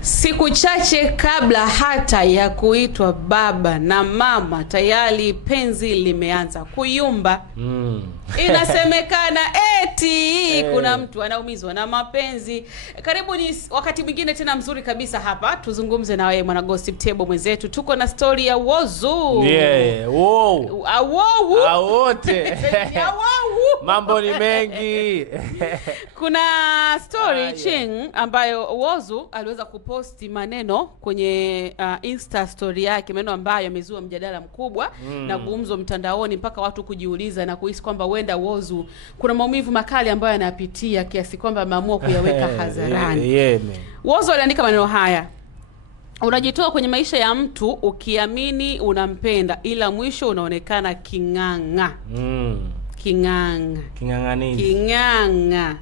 Siku chache kabla hata ya kuitwa baba na mama, tayari penzi limeanza kuyumba. Inasemekana eti kuna mtu anaumizwa na mapenzi. Karibu ni wakati mwingine tena mzuri kabisa hapa tuzungumze na wewe mwana Gossip Table mwenzetu. Tuko na story ya Whozu. Wow. Awote. Mambo ni mengi. Kuna story Ching ambayo Whozu aliweza kuposti maneno kwenye Insta story yake, maneno ambayo yamezua mjadala mkubwa na gumzo mtandaoni mpaka watu kujiuliza na kuhisi kwamba huenda Whozu kuna maumivu makali ambayo anapitia kiasi kwamba ameamua kuyaweka hadharani. Whozu aliandika maneno haya: unajitoa kwenye maisha ya mtu ukiamini unampenda, ila mwisho unaonekana king'ang'a. King'ang'a.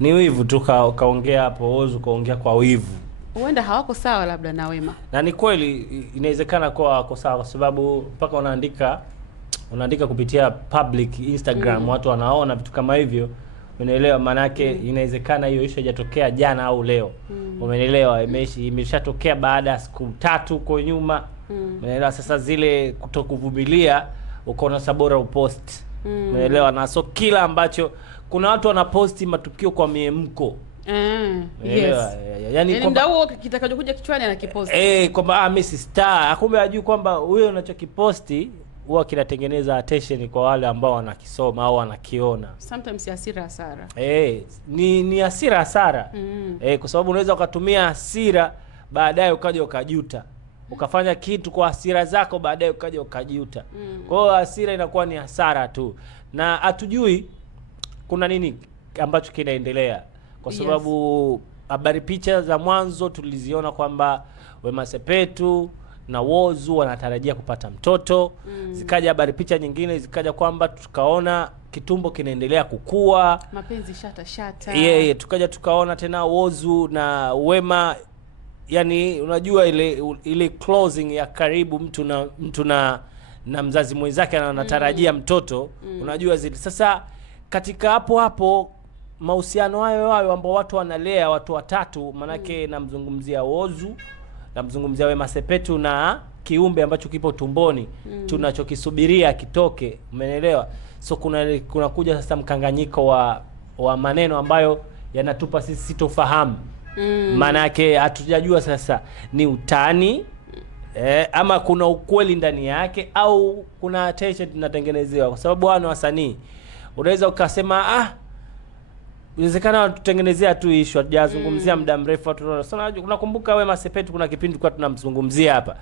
Ni wivu tu kaongea hapo. Whozu kaongea kwa wivu. Huenda hawako sawa labda na Wema. Na ni kweli inawezekana kwa wako sawa, kwa sababu mpaka unaandika kupitia public Instagram, watu wanaona vitu kama hivyo. Umeelewa? Maana yake inawezekana hiyo issue haijatokea jana au leo. Umeelewa? Imeshatokea baada ya siku 3 huko nyuma. Umeelewa? Sasa zile kutokuvumilia ukaona sabora upost. Umeelewa? Na so kila ambacho kuna watu wanaposti matukio kwa miemko. Yes. Yaani muda huo kitakachokuja kichwani anakiposti. Kwamba mimi si star. Akumbe ajui kwamba wewe unachokiposti huwa kinatengeneza attention kwa wale ambao wanakisoma au wanakiona. Sometimes hasira hasara. Ni hasira hasara. Kwa sababu unaweza ukatumia hasira baadaye ukaja ukajuta. Ukafanya kitu kwa hasira zako baadaye ukaja ukajuta. Kwa hiyo hasira inakuwa ni hasara tu. Na hatujui kuna nini ambacho kinaendelea. Kwa sababu habari picha za mwanzo tuliziona kwamba Wema Sepetu na Whozu wanatarajia kupata mtoto. Zikaja habari picha nyingine zikaja kwamba tukaona kitumbo kinaendelea kukua, mapenzi shata. Tukaja tukaona tena Whozu na Wema, yani unajua ile closing ya karibu mtu na mzazi mwenzake anatarajia mtoto. Unajua zile. Sasa katika hapo mahusiano hayo ambao watu wanalea watu watatu, manake namzungumzia Whozu, namzungumzia Wema Sepetu na kiumbe ambacho kipo tumboni tunachokisubiria kitoke. Umeelewa? So kuna kuja sasa mkanganyiko wa maneno ambayo yanatupa sisi sitofahamu. Maana yake hatujajua sasa ni utani ama kuna ukweli ndani yake au kuna attention tunatengenezewa, kwa sababu wao ni wasanii. Unaweza ukasema inawezekana watutengenezea tu issue, hatujazungumzia muda mrefu watu wanaona. Unakumbuka Wema Sepetu kuna kipindi tulikuwa tunamzungumzia hapa.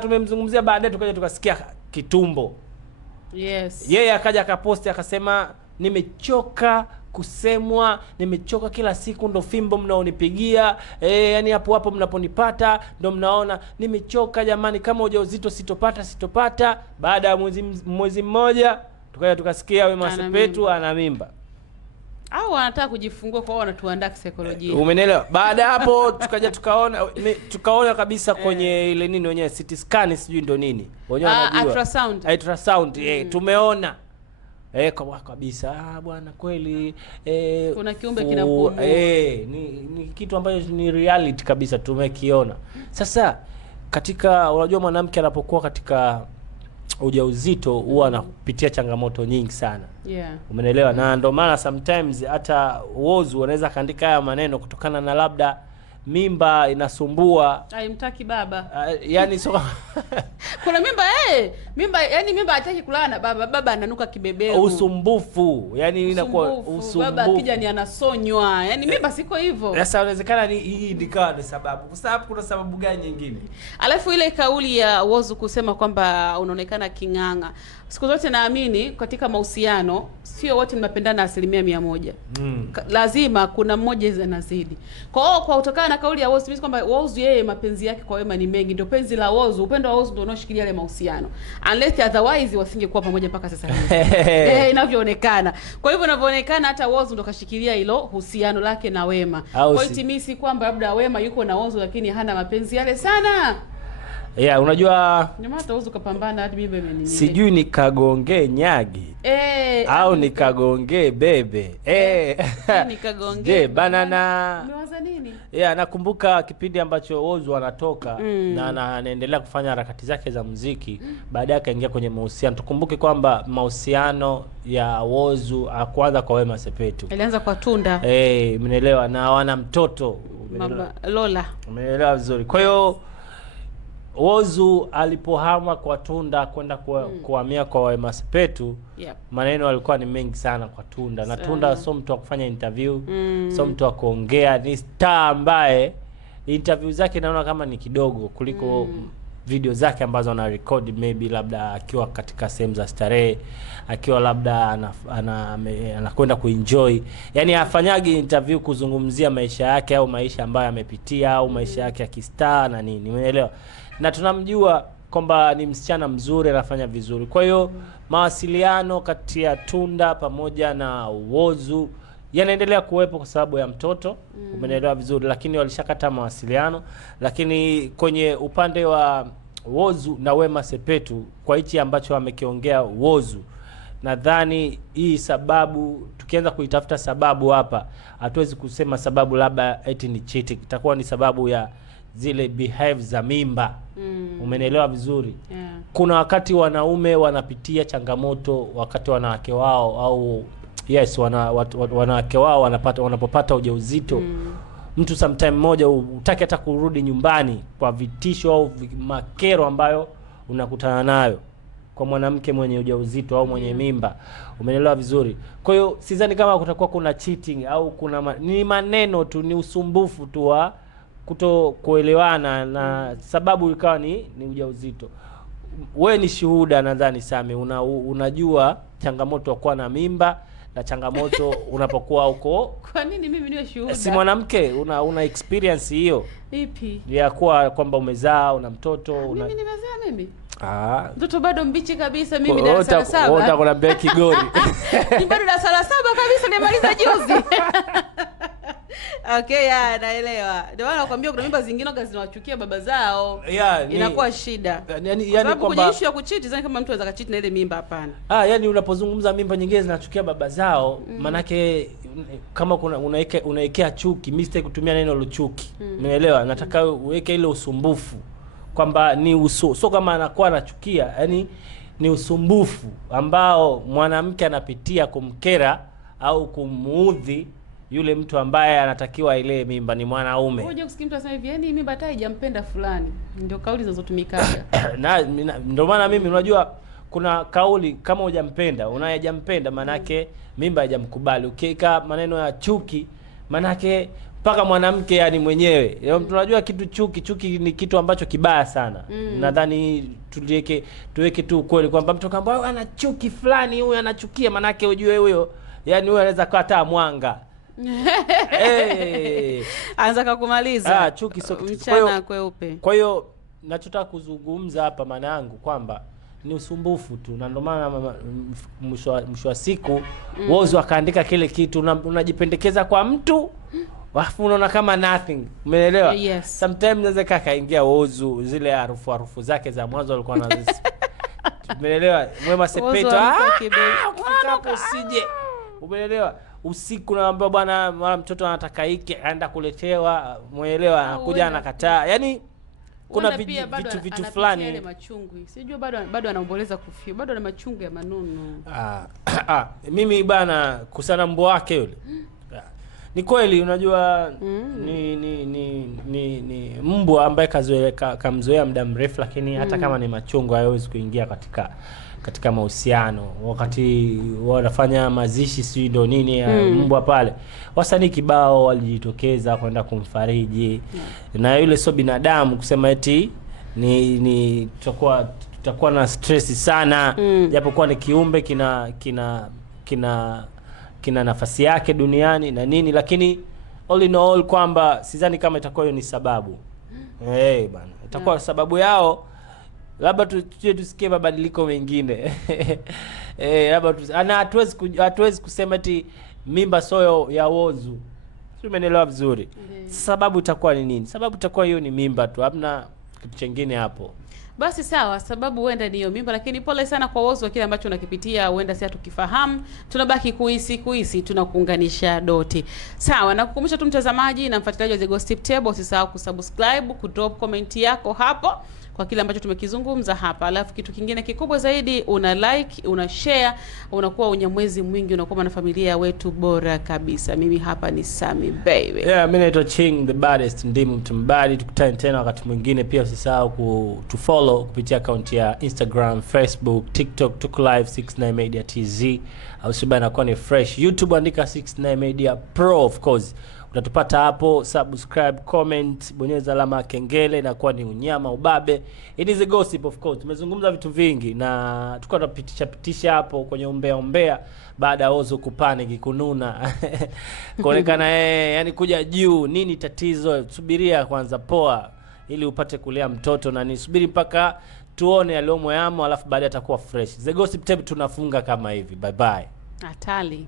Tumemzungumzia baadaye tukaja tukasikia kitumbo. Yeye akaja akaposti akasema nimechoka kusemwa, nimechoka kila siku ndo fimbo mnaonipigia, yani hapo mnaponipata ndo mnaona nimechoka jamani, kama ujauzito sitopata. Baada ya mwezi mmoja tukaja tukasikia Wema Sepetu ana mimba. Au anataka kujifungua, kwa wanatuandaa kisaikolojia. Umeelewa? Baada hapo tukaja tukaona kabisa kwenye ile nini wenyewe CT scan sijui ndo nini. Wenyewe wanajua. Ultrasound. Tumeona. Kwa kabisa bwana kweli kuna kiumbe kinapumua. Ni kitu ambacho ni reality kabisa tumekiona. Sasa katika unajua mwanamke anapokuwa katika ujauzito huwa anapitia changamoto nyingi sana. Umeelewa? Na ndio maana sometimes hata Whozu anaweza kaandika haya maneno kutokana na labda mimba inasumbua, haimtaki baba. Yani so kuna mimba yani mimba hataki kulala na baba ananuka kibebeo. Usumbufu. Yani inakuwa usumbufu. Baba akija ni anasonywa. Yani mimba siko hivyo. Sasa inawezekana hii ndikawa ni sababu. Kwa sababu kuna sababu gani nyingine? Alafu ile kauli ya Whozu kusema kwamba unaonekana king'ang'a. Siku zote naamini katika mahusiano sio wote mnapendana 100%. Lazima kuna mmoja anazidi. Kwa kutokana na kauli ya Whozu kwamba Whozu yeye mapenzi yake kwa Wema ni mengi, ndio penzi la Whozu, upendo wa Whozu ndio unaoshikilia ile mahusiano. Unless otherwise wasingekuwa pamoja mpaka sasa hivi. Inavyoonekana. Kwa hivyo inavyoonekana hata Whozu ndio kashikilia hilo uhusiano lake na Wema. Kwa hiyo timisi kwamba labda Wema yuko na Whozu lakini hana mapenzi yale sana. Yeah, unajua Ndio maana Whozu kapambana hadi mimba imenini. Sijui nikagongee nyagi. Au nikagongee bebe. Nikagongee banana. Umewaza nini? Yeah, nakumbuka kipindi ambacho Whozu anatoka na anaendelea kufanya harakati zake za muziki, baadaye akaingia kwenye mahusiano. Tukumbuke kwamba mahusiano ya Whozu kwanza kwa Wema Sepetu. Alianza kwa Tunda. Umeelewa, na wana mtoto Mama Lola. Umeelewa vizuri. Kwa hiyo Whozu alipohama kwa Tunda kwenda kuhamia kwa Wema Sepetu, maneno alikuwa ni mengi sana kwa Tunda. Na Tunda sio mtu wa kufanya interview, sio mtu wa kuongea, ni star ambaye interview zake naona kama ni kidogo kuliko video zake ambazo ana record, maybe labda akiwa katika sehemu za starehe, akiwa labda anakwenda kuenjoy. Yaani afanyagi interview kuzungumzia maisha yake au maisha ambayo amepitia au maisha yake ya kistar na nini. Umeelewa? Na tunamjua kwamba ni msichana mzuri, anafanya vizuri. Kwa hiyo mawasiliano kati ya Tunda pamoja na Whozu yanaendelea kuwepo kwa sababu ya mtoto. Umeelewa vizuri, lakini walishakata mawasiliano. Lakini kwenye upande wa Whozu na Wema Sepetu, kwa hichi ambacho amekiongea Whozu, nadhani hii sababu, tukianza kuitafuta sababu hapa, hatuwezi kusema sababu labda eti ni cheating. Itakuwa ni sababu ya zile behave za mimba. Umenielewa vizuri? Kuna wakati wanaume wanapitia changamoto wakati wanawake wao au wanawake wao wanapopata ujauzito. Mtu sometime moja utaki hata kurudi nyumbani kwa vitisho au makero ambayo unakutana nayo kwa mwanamke mwenye ujauzito au mwenye mimba. Umenielewa vizuri? Kwa hiyo sidhani kama kutakuwa kuna cheating au kuna ni maneno tu, ni usumbufu tu wa kutokuelewana, na sababu ikawa ni ujauzito. Wewe ni shuhuda nadhani Sami, unajua changamoto ya kuwa na mimba na changamoto unapokuwa huko. Kwa nini mimi niwe shuhuda? Si mwanamke, una experience hiyo. Ipi? Ya kuwa kwamba umezaa, una mtoto, mimi nimezaa mimi. Mtoto bado mbichi kabisa, mimi darasa la 7. Wewe utakwambia Kigori. Ni bado darasa la 7 kabisa, nimemaliza juzi. Okay, naelewa. Ndio maana nakwambia kuna mimba zingine zinawachukia baba zao. Inakuwa shida. Yaani kwamba kwenye issue ya kucheat, zani kama mtu anaweza kucheat na ile mimba, hapana. Yaani unapozungumza mimba nyingine zinachukia baba zao, manake kama kuna unaekea chuki, mistake kutumia neno lo chuki. Umeelewa? Nataka uweke ile usumbufu kwamba ni sio kama anakuwa anachukia, yani ni usumbufu ambao mwanamke anapitia kumkera au kumuudhi yule mtu ambaye anatakiwa ile mimba, ni mwanaume. Unajua kusikia mtu anasema hivi, yani mimba hata haijampenda fulani. Ndio kauli zinazotumikaga. Ndio maana mimi unajua kuna kauli kama hujampenda, unayejampenda manake mimba haijamkubali. Ukiweka maneno ya chuki manake mpaka mwanamke yani mwenyewe. Tunajua kitu chuki ni kitu ambacho kibaya sana. Nadhani tuweke tu kweli kwamba mtu kamba ana chuki fulani, huyu anachukia, manake ujue huyo yani huyo anaweza kata mwanga. Anza kukumaliza. Chuki sio mchana kweupe. Kwa hiyo nachotaka kuzungumza hapa maana yangu kwamba ni usumbufu tu, na ndio maana mwisho wa siku Whozu akaandika kile kitu, unajipendekeza kwa mtu wafu unaona kama nothing. Umeelewa? Yes. Sometimes naweza kaingia Whozu zile harufu zake za mwanzo alikuwa anazi. Umeelewa? Wema Sepetu hapo usije. Umeelewa? Usiku naambia bwana, mara mtoto anataka hiki, aenda kuletewa. Umeelewa? Anakuja anakataa. Yaani kuna vitu fulani ile machungu. Sijui bado anaomboleza kufia. Bado ana machungu ya manunu. Mimi bana kusana mbo wake yule. Ni kweli unajua ni mbwa ambaye kamzoea muda mrefu, lakini hata kama ni machungu haiwezi kuingia katika mahusiano. Wakati wanafanya mazishi si ndio nini mbwa pale, wasanii kibao walijitokeza kwenda kumfariji. Na yule sio binadamu kusema eti ni tutakuwa na stress sana, japokuwa ni kiumbe kina nafasi yake duniani na nini, lakini all in all kwamba sidhani kama itakuwa hiyo ni sababu. Bana, itakuwa sababu yao labda tusikie mabadiliko mengine. Labda hatuwezi kusema eti mimba soyo ya Whozu. Sio, umeelewa vizuri? Sababu itakuwa ni nini? Sababu itakuwa hiyo ni mimba tu, hamna kitu kingine hapo. Basi sawa, sababu huenda ni hiyo mimba, lakini pole sana kwa Whozu wa kile ambacho unakipitia, huenda sasa tukifahamu, tunabaki kuhisi, tunakuunganisha doti. Sawa, na kukumbusha tu mtazamaji na mfuatiliaji wa The Gossip Table, usisahau kusubscribe, kudrop comment yako hapo kwa kile ambacho tumekizungumza hapa. Alafu kitu kingine kikubwa zaidi, una like, una share, unakuwa unyamwezi mwingi, unakuwa na familia wetu bora kabisa. Mimi hapa ni Sammy baby. Yeah, mimi naitwa Ching the baddest, ndimu mtumbadi. Tukutane tena wakati mwingine. Pia usisahau kutufollow kupitia account ya Instagram, Facebook, TikTok, tuko live 69 Media TZ. Au sibana kwa ni fresh. YouTube andika 69 Media Pro of course. Utatupata hapo, subscribe, comment, bonyeza alama ya kengele, na kwa ni unyama ubabe. It is a gossip of course. Tumezungumza vitu vingi na tuko tunapitisha hapo kwenye umbea baada ya Whozu kupanic kununa. Kuonekana yani kuja juu, nini tatizo? Subiria kwanza poa ili upate kulea mtoto, na nisubiri mpaka tuone aliomo yamo, alafu baadaye atakuwa fresh. The Gossip Table tunafunga kama hivi. Bye bye. Atali.